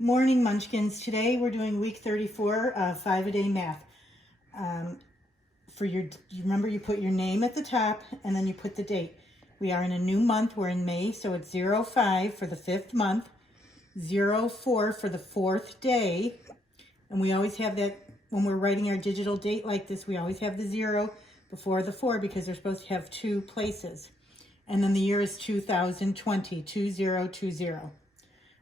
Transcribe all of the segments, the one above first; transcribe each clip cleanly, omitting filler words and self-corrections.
Morning, Munchkins. Today we're doing week 34 of 5-a-day math. You remember you put your name at the top and then you put the date. We are in a new month. We're in May, so it's 05 for the 5th month, 04 for the 4th day. And we always have that when we're writing our digital date like this, we always have the 0 before the 4 because they're supposed to have 2 places. And then the year is 2020, 2020.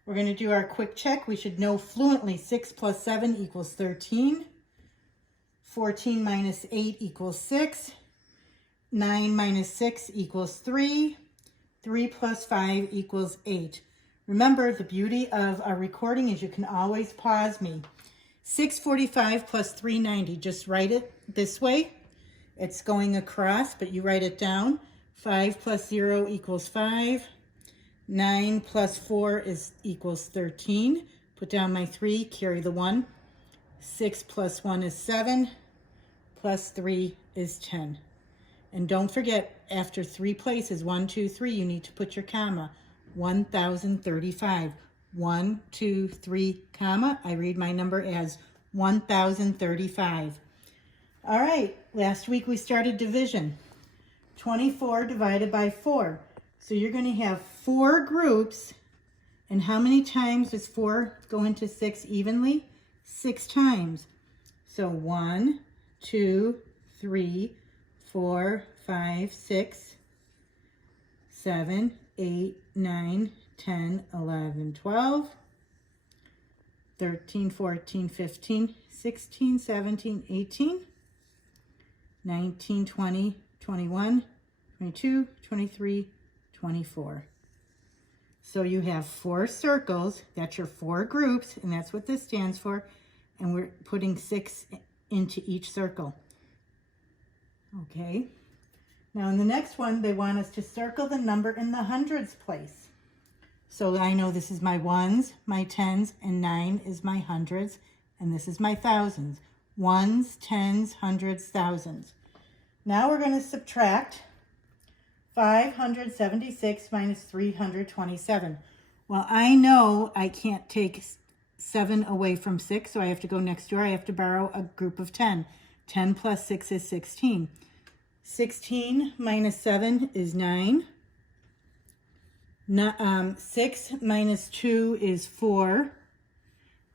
We're going to do our quick check. We should know fluently 6 plus 7 equals 13. 14 minus 8 equals 6. 9 minus 6 equals 3. 3 plus 5 equals 8. Remember, the beauty of our recording is you can always pause me. 645 plus 390. Just write it this way. It's going across, but you write it down. 5 plus 0 equals 5. 9 plus 4 equals 13. Put down my 3, carry the 1. 6 plus 1 is 7, plus 3 is 10. And don't forget, after 3 places, 1, 2, 3, you need to put your comma. 1035. 1, 2, 3, comma. I read my number as 1035. All right, last week we started division. 24 divided by 4. So you're going to have 4 groups, and how many times does 4 go into 6 evenly? 6 times. So 1, 2, 3, 4, 5, 6, 7, 8, 9, 10, 11, 12, 13, 14, 15, 16, 17, 18, 19, 20, 21, 22, 23, 24. So you have 4 circles. That's your 4 groups, and that's what this stands for. And we're putting 6 into each circle. Okay. Now in the next one, they want us to circle the number in the hundreds place. So I know this is my ones, my tens, and 9 is my hundreds, and this is my thousands. Ones, tens, hundreds, thousands. Now we're going to subtract 576 minus 327. Well, I know I can't take 7 away from 6, so I have to go next door. I have to borrow a group of 10. 10 plus 6 is 16. 16 minus 7 is 9. 6 minus 2 is 4.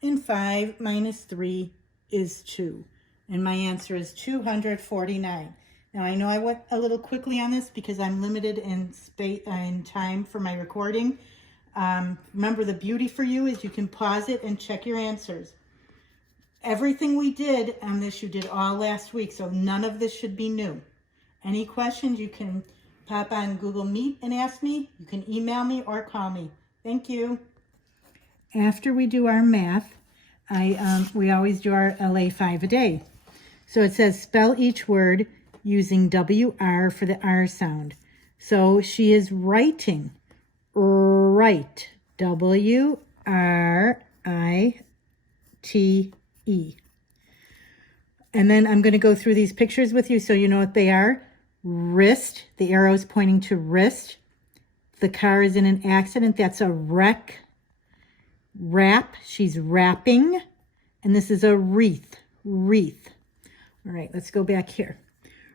And 5 minus 3 is 2. And my answer is 249. Now, I know I went a little quickly on this because I'm limited in space and time for my recording. Remember, the beauty for you is you can pause it and check your answers. Everything we did on this, you did all last week, so none of this should be new. Any questions, you can pop on Google Meet and ask me. You can email me or call me. Thank you. After we do our math, we always do our LA 5-a-day. So it says spell each word using WR for the R sound. So she is writing, write, W-R-I-T-E. And then I'm going to go through these pictures with you so you know what they are. Wrist, the arrow is pointing to wrist. The car is in an accident, that's a wreck. Wrap, she's wrapping. And this is a wreath, wreath. All right, let's go back here.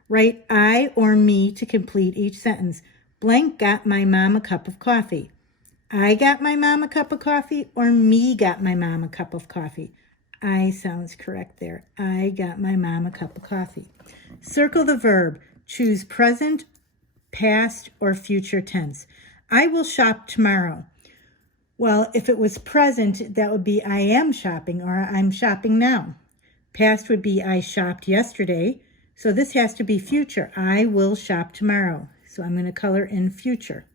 Write I or me to complete each sentence. Blank got my mom a cup of coffee. I got my mom a cup of coffee, or me got my mom a cup of coffee. I sounds correct there. I got my mom a cup of coffee. Circle the verb. Choose present, past, or future tense. I will shop tomorrow. Well, if it was present, that would be I am shopping, or I'm shopping now. Past would be I shopped yesterday. So this has to be future. I will shop tomorrow. So I'm going to color in future.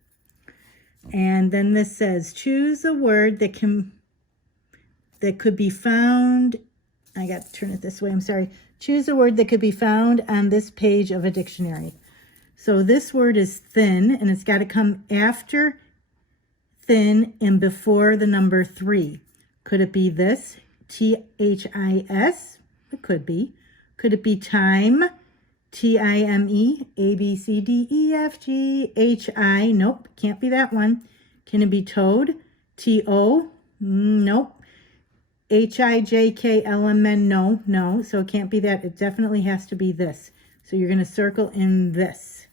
And then this says, choose a word that could be found. I got to turn it this way. I'm sorry. Choose a word that could be found on this page of a dictionary. So this word is thin, and it's got to come after thin and before the number 3. Could it be this? T-H-I-S? It could be. Could it be time? T-I-M-E, A-B-C-D-E-F-G-H-I. Nope, can't be that one. Can it be toad? T-O? Nope. H-I-J-K-L-M-N, no, so it can't be that. It definitely has to be this. So you're going to circle in this.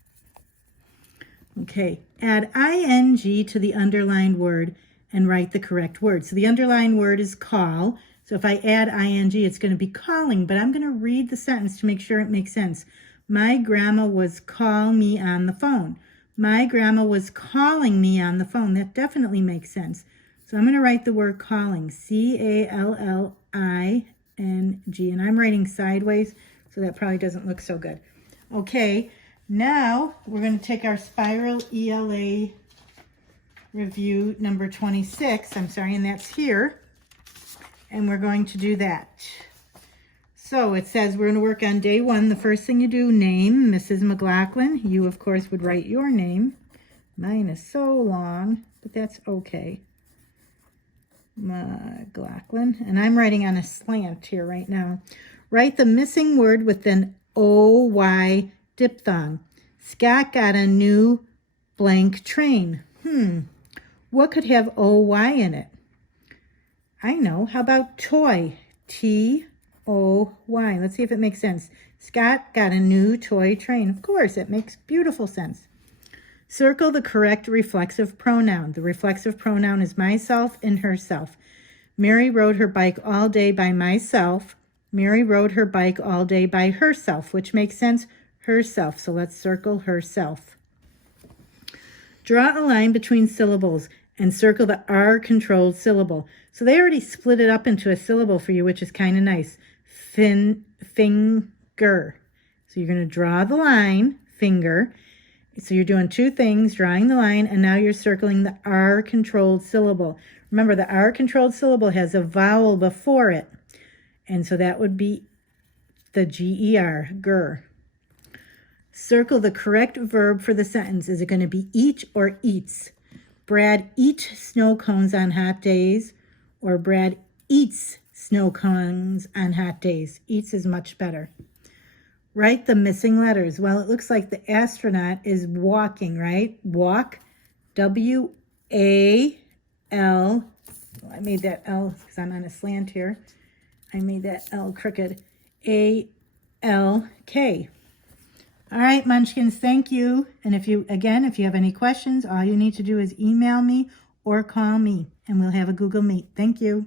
Okay, add ing to the underlined word and write the correct word. So the underlined word is call. So if I add ing, it's going to be calling, but I'm going to read the sentence to make sure it makes sense. My grandma was calling me on the phone. My grandma was calling me on the phone. That definitely makes sense. So I'm going to write the word calling, C-A-L-L-I-N-G, and I'm writing sideways, so that probably doesn't look so good. Okay, now we're going to take our Spiral ELA review number 26, and that's here, and we're going to do that. So it says we're going to work on day 1. The first thing you do, name, Mrs. McLaughlin. You, of course, would write your name. Mine is so long, but that's okay. McLaughlin. And I'm writing on a slant here right now. Write the missing word with an O-Y diphthong. Scott got a new blank train. What could have O-Y in it? I know. How about toy? T-O-Y. Let's see if it makes sense. Scott got a new toy train. Of course, it makes beautiful sense. Circle the correct reflexive pronoun. The reflexive pronoun is myself and herself. Mary rode her bike all day by myself. Mary rode her bike all day by herself, which makes sense, herself. So let's circle herself. Draw a line between syllables and circle the R-controlled syllable. So they already split it up into a syllable for you, which is kind of nice. Finger. So you're going to draw the line, finger. So you're doing 2 things, drawing the line, and now you're circling the R-controlled syllable. Remember, the R-controlled syllable has a vowel before it. And so that would be the G-E-R, ger. Circle the correct verb for the sentence. Is it going to be eat or eats? Brad eats snow cones on hot days, or Brad eats snow cones on hot days. Eats is much better. Write the missing letters. Well, it looks like the astronaut is walking, right? Walk, W-A-L. I made that L because I'm on a slant here. I made that L crooked. A-L-K. All right, Munchkins, thank you. And if you have any questions, all you need to do is email me or call me, and we'll have a Google Meet. Thank you.